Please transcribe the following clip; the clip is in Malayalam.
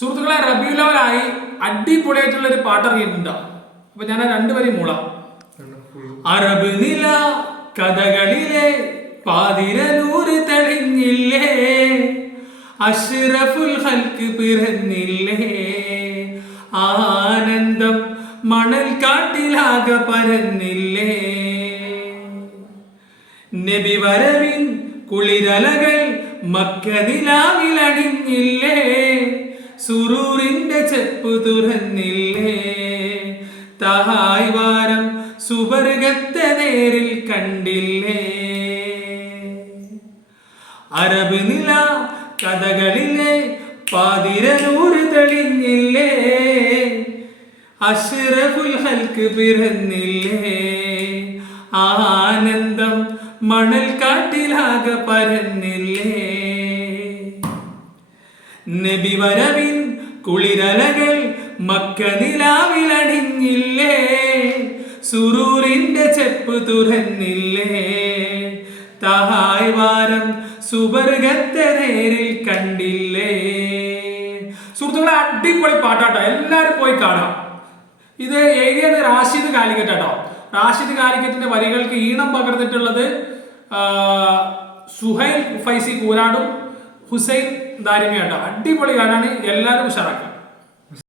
സുഹൃത്തുക്കളെ, റബീഉൽ അവ്വലായി അടിപൊളിയായിട്ടുള്ള ഒരു പാട്ട് ഇറങ്ങിയിട്ടുണ്ടാവും. അപ്പൊ ഞാൻ രണ്ടുപേരും മൂളാം. അറബ് നില കഥകളിലെ പാതിരനൂറ് തെളിഞ്ഞില്ലേ, അഷ്റഫുൽ ഖൽഖ് പിറന്നില്ലേ, ആനന്ദം മണൽ കാട്ടിലാകെ പരന്നില്ലേ, നബി വരവിൻ കുളിരലകൾ മക്ക നിലാവിലണിഞ്ഞില്ലേ, സുറൂറിന്റെ ചെപ്പ് തുറന്നില്ലേ, തഹായ് വാരം സുവർഗത്തെ നേരിൽ കണ്ടില്ലേ. അറബ് നില കഥകളിലെ പാതിരനൂറ് തെളിഞ്ഞില്ലേ, അഷ്റഫുൽ ഖൽഖ് പിറന്നില്ലേ, ആനന്ദം മണൽ കാട്ടിലാകെ പരന്നില്ലേ, നബി വരവിൻ കുളിരലകൾ മക്ക നിലാവിലണിഞ്ഞില്ലേ, സുറൂറിന്റെ ചെപ്പ് തുറന്നില്ലേ, തഹായ് വാരം സുവർഗത്തെ നേരിൽ കണ്ടില്ലേ. സുഹൃത്തുക്കളെ, അടിപൊളി പാട്ടാട്ടോ, എല്ലാരും പോയി കാണാം. ഇത് എഴുതിയത് റാഷിദ് കാലിക്കറ്റാട്ടോ. റാഷിദ് കാലിക്കറ്റിന്റെ വരികൾക്ക് ഈണം പകർന്നിട്ടുള്ളത് സുഹൈൽ ഫൈസി കൂരാടും ഹുസൈൻ ദാരിമിയാട്ടോ. അടിപൊളി ഗാനാണ്, എല്ലാവരും ഉഷാറാക്കുക.